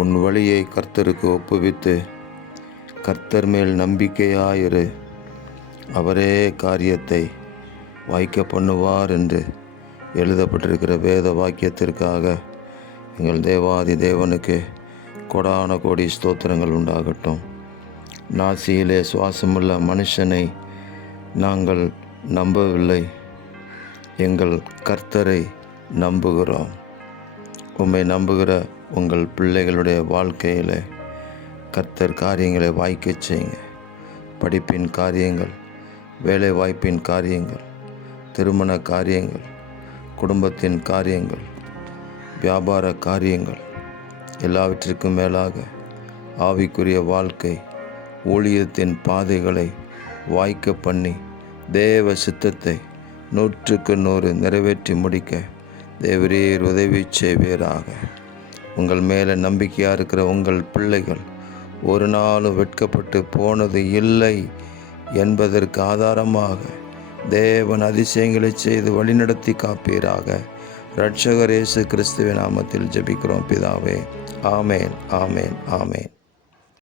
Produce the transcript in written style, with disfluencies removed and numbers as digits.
உன் வழியை கர்த்தருக்கு ஒப்புவித்து கர்த்தர் மேல் நம்பிக்கையாயிரு. அவரே காரியத்தை வாய்க்க பண்ணுவார் என்று எழுதப்பட்டிருக்கிற வேத வாக்கியத்திற்காக எங்கள் தேவாதி தேவனுக்கு கொடான கோடி ஸ்தோத்திரங்கள் உண்டாகட்டும். நாசியிலே சுவாசமுள்ள மனுஷனை நாங்கள் நம்பவில்லை, எங்கள் கர்த்தரை நம்புகிறோம். உம்மை நம்புகிற உங்கள் பிள்ளைகளுடைய வாழ்க்கையில் கர்த்தர் காரியங்களை வாய்க்கச் செய்யுங்க. படிப்பின் காரியங்கள், வேலை வாய்ப்பின் காரியங்கள், திருமண காரியங்கள், குடும்பத்தின் காரியங்கள், வியாபார காரியங்கள், எல்லாவற்றிற்கும் மேலாக ஆவிக்குரிய வாழ்க்கை, ஊழியத்தின் பாதைகளை வாய்க்க பண்ணி தேவ சித்தத்தை 100% நிறைவேற்றி முடிக்க தேவரீர் உதவி செய்வீராக. உங்கள் மேலே நம்பிக்கையாக இருக்கிற உங்கள் பிள்ளைகள் ஒரு நாளும் வெட்கப்பட்டு போனது இல்லை என்பதற்கு ஆதாரமாக தேவன் அதிசயங்களை செய்து வழிநடத்தி காப்பீராக. இரட்சகர் இயேசு கிறிஸ்துவின் நாமத்தில் ஜெபிக்கிறோம் பிதாவே. ஆமேன், ஆமேன், ஆமேன்.